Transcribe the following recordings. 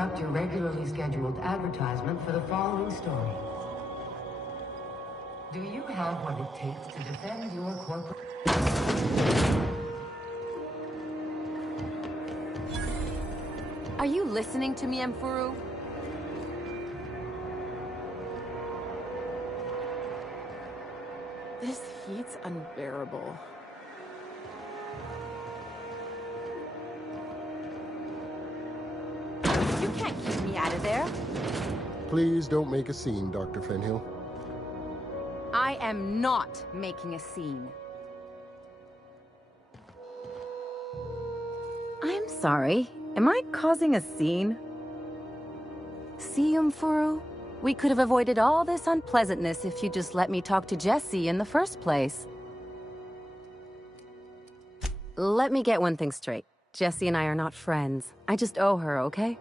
interrupt your regularly scheduled advertisement for the following story. Do you have what it takes to defend your corporate... Are you listening to me, Emfuru? This heat's unbearable. You can't keep me out of there. Please don't make a scene, Dr. Fenhill. I am not making a scene. I'm sorry. Am I causing a scene? See, Emfuru? We could have avoided all this unpleasantness if you just let me talk to Jessie in the first place. Let me get one thing straight. Jessie and I are not friends. I just owe her, okay?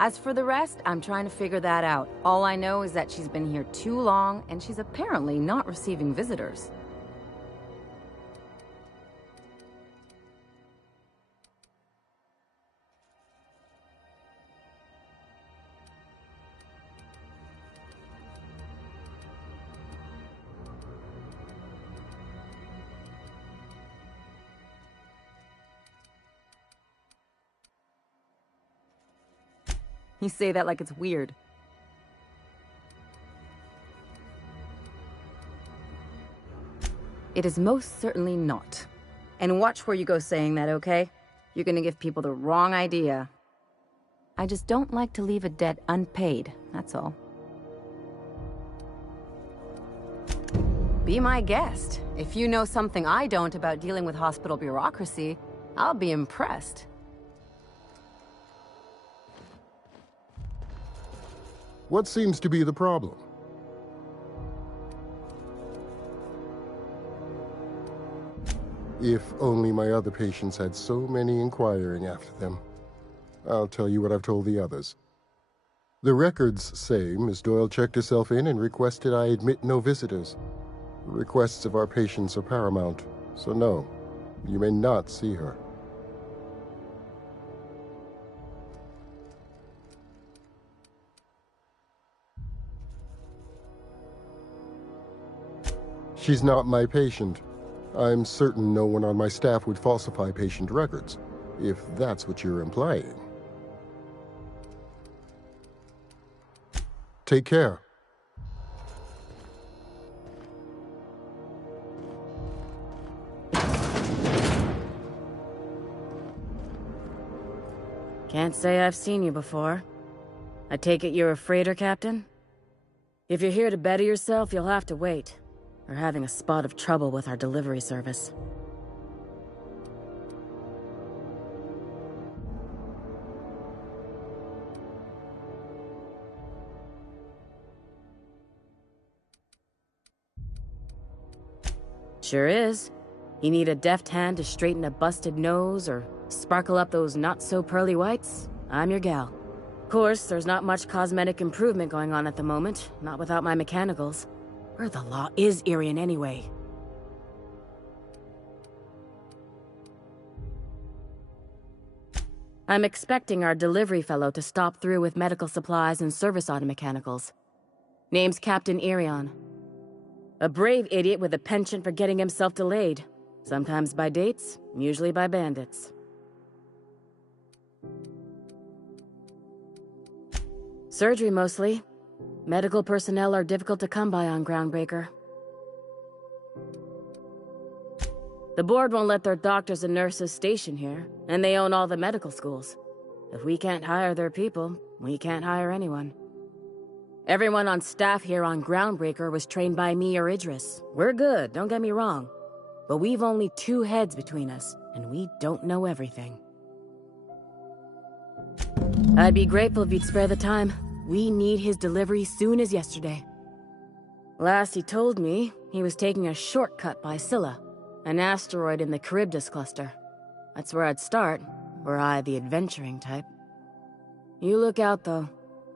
As for the rest, I'm trying to figure that out. All I know is that she's been here too long, and she's apparently not receiving visitors. You say that like it's weird. It is most certainly not. And watch where you go saying that, okay? You're gonna give people the wrong idea. I just don't like to leave a debt unpaid, that's all. Be my guest. If you know something I don't about dealing with hospital bureaucracy, I'll be impressed. What seems to be the problem? If only my other patients had so many inquiring after them. I'll tell you what I've told the others. The records say Miss Doyle checked herself in and requested I admit no visitors. The requests of our patients are paramount, so no, you may not see her. She's not my patient. I'm certain no one on my staff would falsify patient records, if that's what you're implying. Take care. Can't say I've seen you before. I take it you're a freighter captain? If you're here to better yourself, you'll have to wait. We're having a spot of trouble with our delivery service. Sure is. You need a deft hand to straighten a busted nose or sparkle up those not-so-pearly whites? I'm your gal. Of course, there's not much cosmetic improvement going on at the moment, not without my mechanicals. Where the law is Irian anyway? I'm expecting our delivery fellow to stop through with medical supplies and service auto mechanicals. Name's Captain Irion. A brave idiot with a penchant for getting himself delayed. Sometimes by dates, usually by bandits. Surgery mostly. Medical personnel are difficult to come by on Groundbreaker. The board won't let their doctors and nurses station here, and they own all the medical schools. If we can't hire their people, we can't hire anyone. Everyone on staff here on Groundbreaker was trained by me or Idris. We're good, don't get me wrong. But we've only 2 heads between us, and we don't know everything. I'd be grateful if you'd spare the time. We need his delivery soon as yesterday. Last he told me, he was taking a shortcut by Scylla, an asteroid in the Charybdis cluster. That's where I'd start, were I the adventuring type. You look out, though.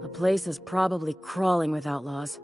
The place is probably crawling with outlaws.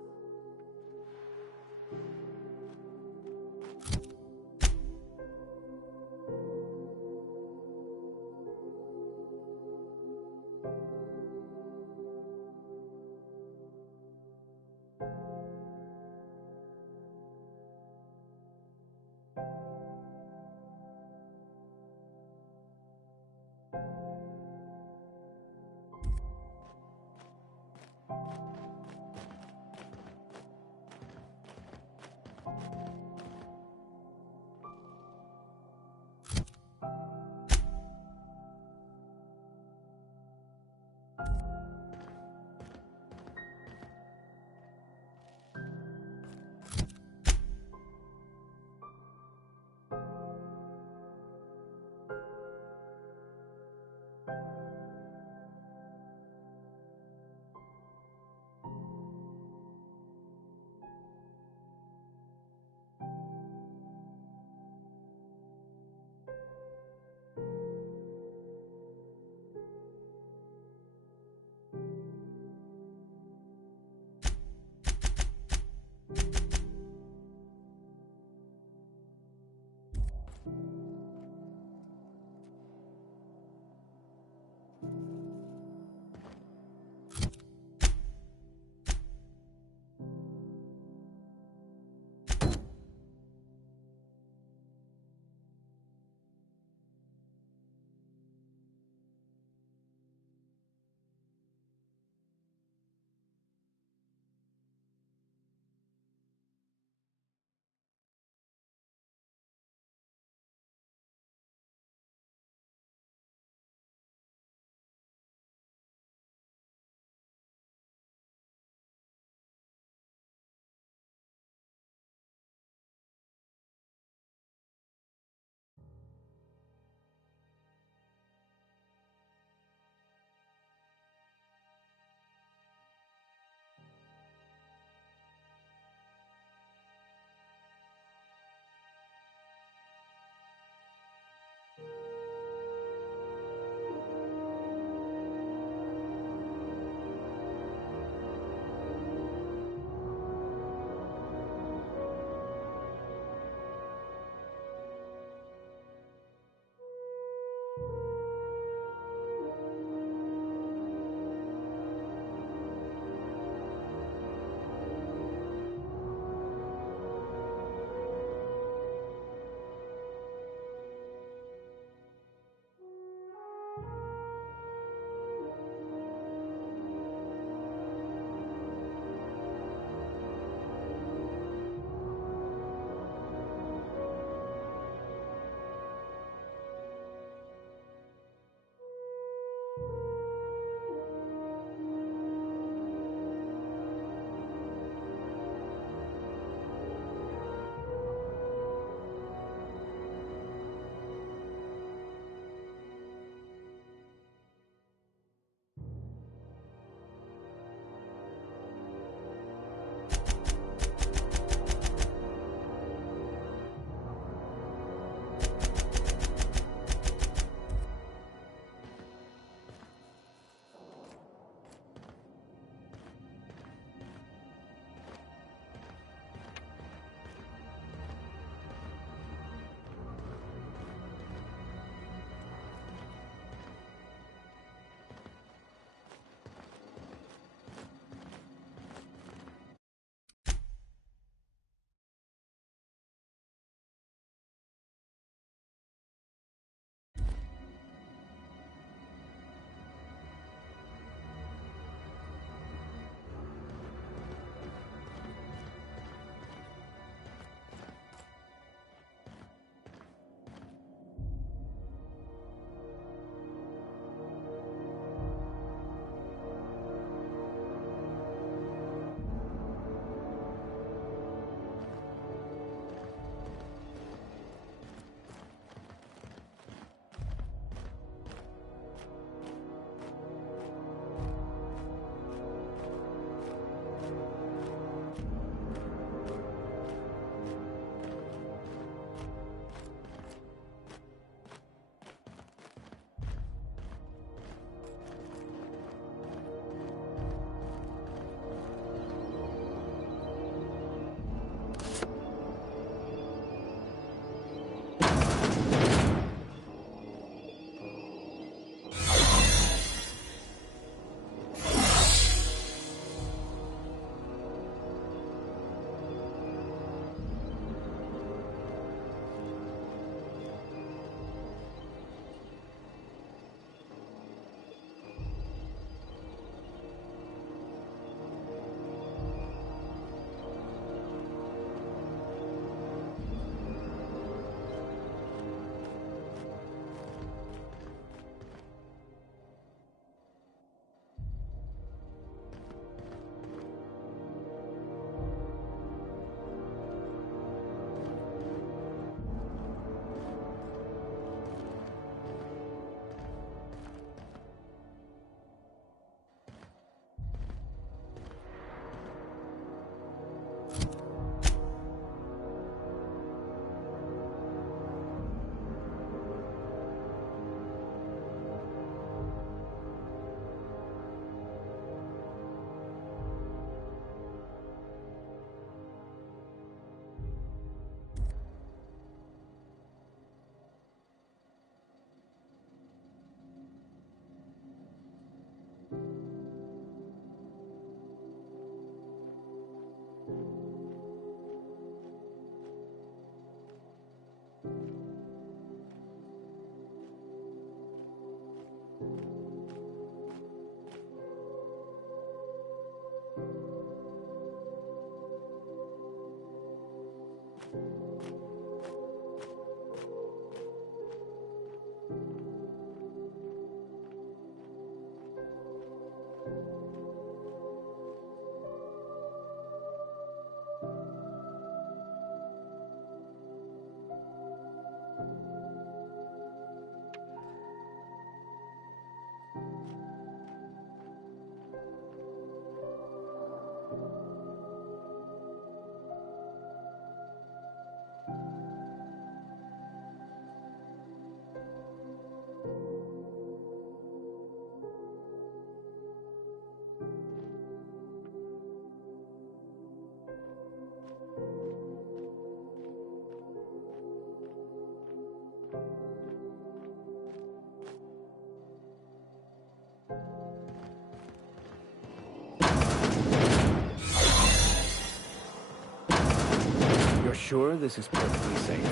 sure this is perfectly safe?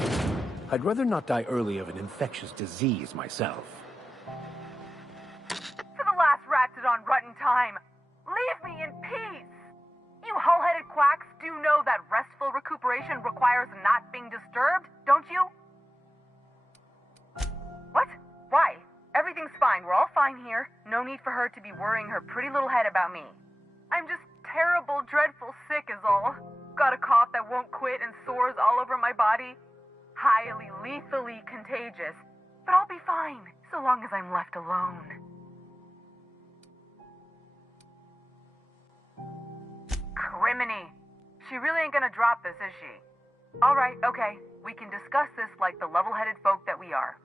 I'd rather not die early of an infectious disease myself. To the last Ratsadon Rutton time, leave me in peace! You hull-headed quacks do know that restful recuperation requires not being disturbed, don't you? What? Why? Everything's fine. We're all fine here. No need for her to be worrying her pretty little head about me. I'm just terrible, dreadful sick is all. Got a cough that won't quit and sores all over my body. Highly, lethally contagious. But I'll be fine, so long as I'm left alone. Criminy. She really ain't gonna drop this, is she? Alright, okay. We can discuss this like the level-headed folk that we are.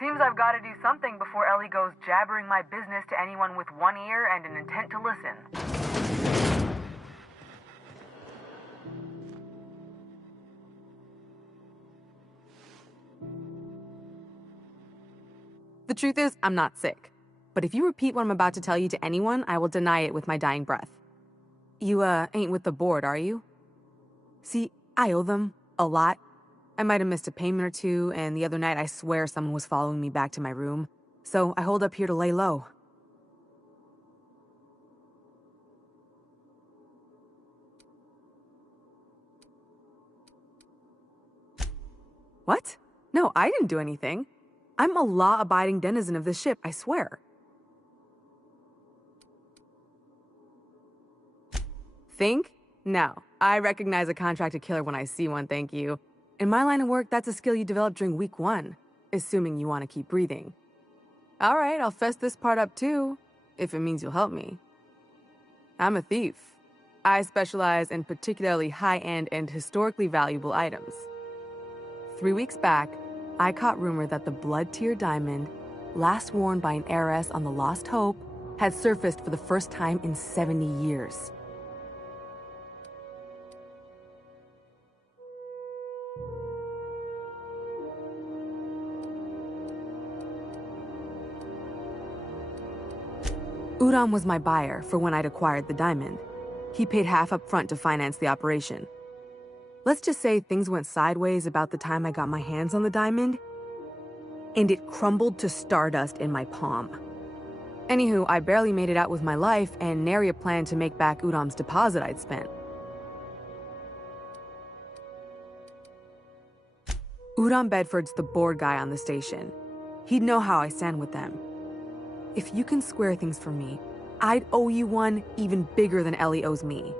Seems I've gotta do something before Ellie goes jabbering my business to anyone with one ear and an intent to listen. The truth is, I'm not sick. But if you repeat what I'm about to tell you to anyone, I will deny it with my dying breath. You, ain't with the board, are you? See, I owe them a lot. I might have missed a payment or two, and the other night I swear someone was following me back to my room. So I hold up here to lay low. What? No, I didn't do anything. I'm a law-abiding denizen of this ship, I swear. Think? No. I recognize a contracted killer when I see one, thank you. In my line of work, that's a skill you develop during week 1, assuming you want to keep breathing. Alright, I'll fess this part up too, if it means you'll help me. I'm a thief. I specialize in particularly high-end and historically valuable items. 3 weeks back, I caught rumor that the Blood Tier diamond, last worn by an heiress on the Lost Hope, had surfaced for the first time in 70 years. Udam was my buyer for when I'd acquired the diamond. He paid half up front to finance the operation. Let's just say things went sideways about the time I got my hands on the diamond, and it crumbled to stardust in my palm. Anywho, I barely made it out with my life, and nary a plan to make back Udam's deposit I'd spent. Udam Bedford's the board guy on the station. He'd know how I stand with them. If you can square things for me, I'd owe you one even bigger than Ellie owes me.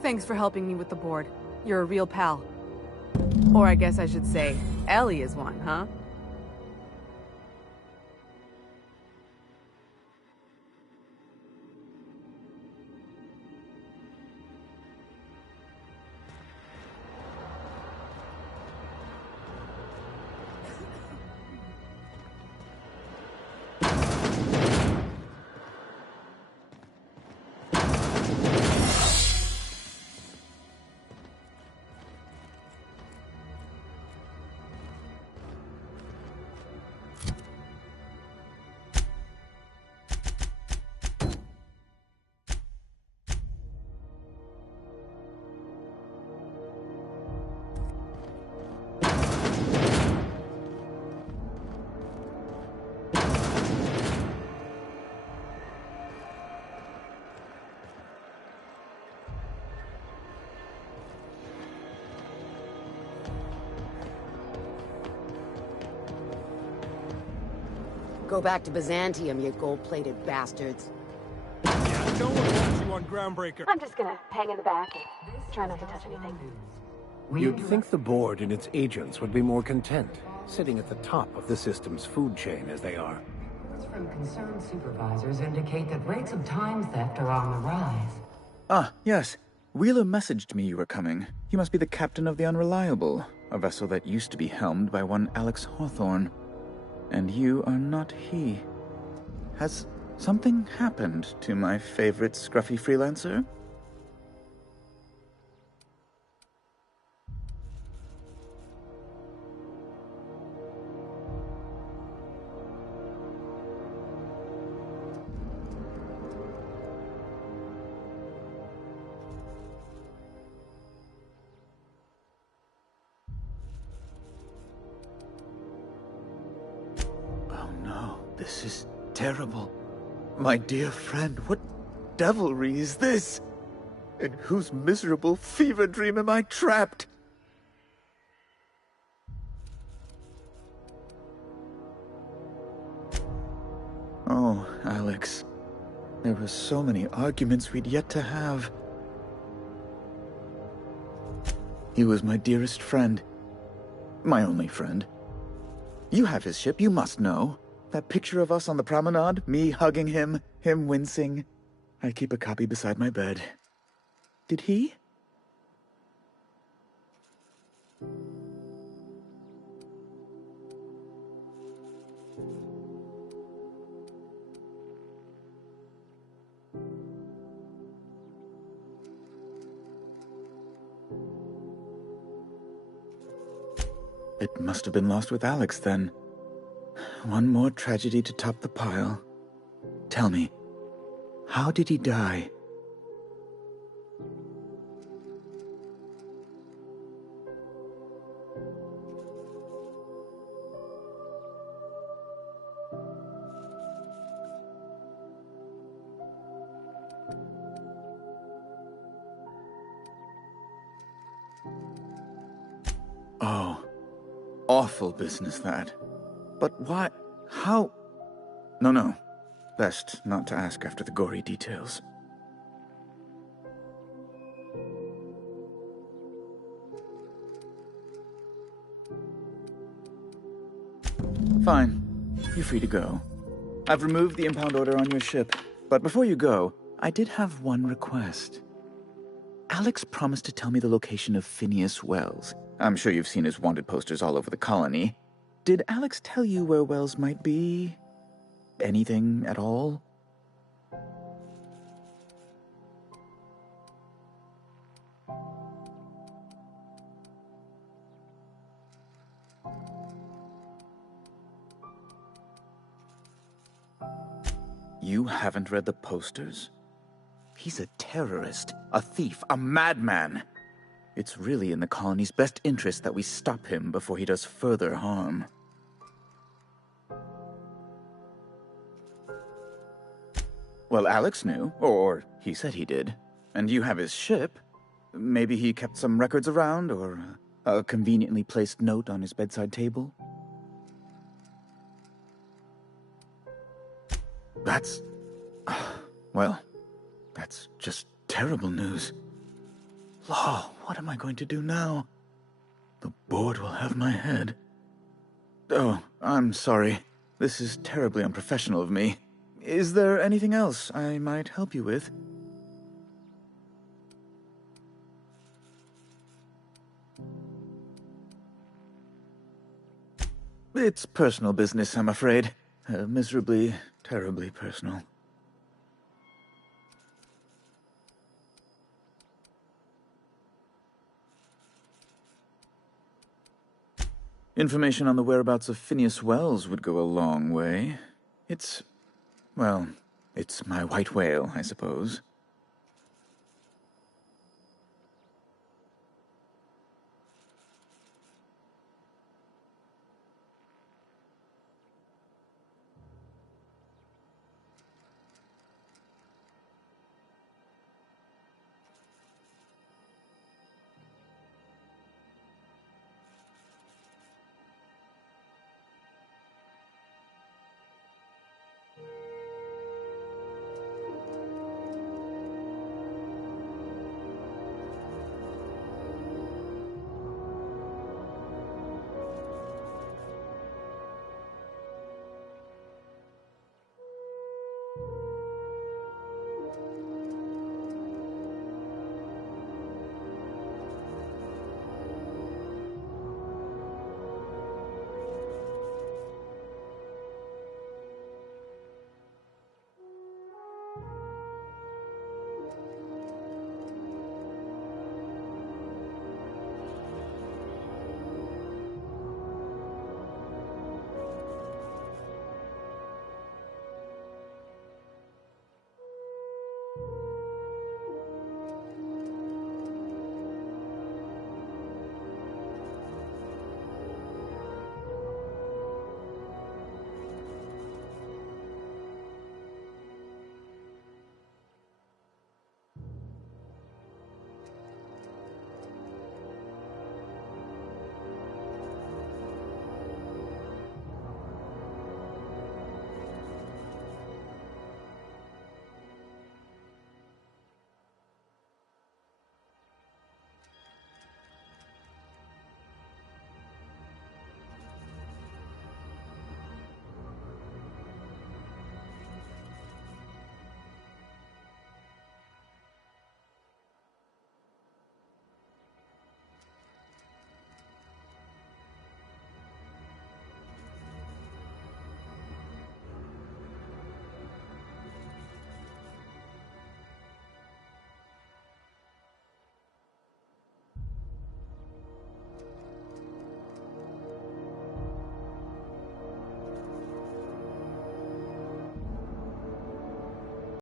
Thanks for helping me with the board. You're a real pal. Or I guess I should say, Ellie is one, huh? Go back to Byzantium, you gold-plated bastards. Yeah, no one wants you on Groundbreaker. I'm just gonna hang in the back and try not to touch anything. You'd think the board and its agents would be more content, sitting at the top of the system's food chain as they are. Reports from concerned supervisors indicate that rates of time theft are on the rise. Ah, yes. Wheeler messaged me you were coming. You must be the captain of the Unreliable, a vessel that used to be helmed by one Alex Hawthorne. And you are not he. Has something happened to my favorite scruffy freelancer? no, this is terrible. My dear friend, what devilry is this? In whose miserable fever dream am I trapped? Oh, Alex. There were so many arguments we'd yet to have. He was my dearest friend. My only friend. You have his ship, you must know. That picture of us on the promenade, me hugging him, him wincing. I keep a copy beside my bed. Did he? It must have been lost with Alex, then. One more tragedy to top the pile. Tell me, how did he die? Oh, awful business, that. But why? How? No. Best not to ask after the gory details. Fine. You're free to go. I've removed the impound order on your ship. But before you go, I did have one request. Alex promised to tell me the location of Phineas Wells. I'm sure you've seen his wanted posters all over the colony. Did Alex tell you where Wells might be? Anything at all? You haven't read the posters? He's a terrorist, a thief, a madman. It's really in the colony's best interest that we stop him before he does further harm. Well, Alex knew, or he said he did. And you have his ship. Maybe he kept some records around, or a conveniently placed note on his bedside table. That's... well, that's just terrible news. Law, what am I going to do now? The board will have my head. Oh, I'm sorry. This is terribly unprofessional of me. Is there anything else I might help you with? It's personal business, I'm afraid. Miserably, terribly personal. Information on the whereabouts of Phineas Wells would go a long way. It's my white whale, I suppose.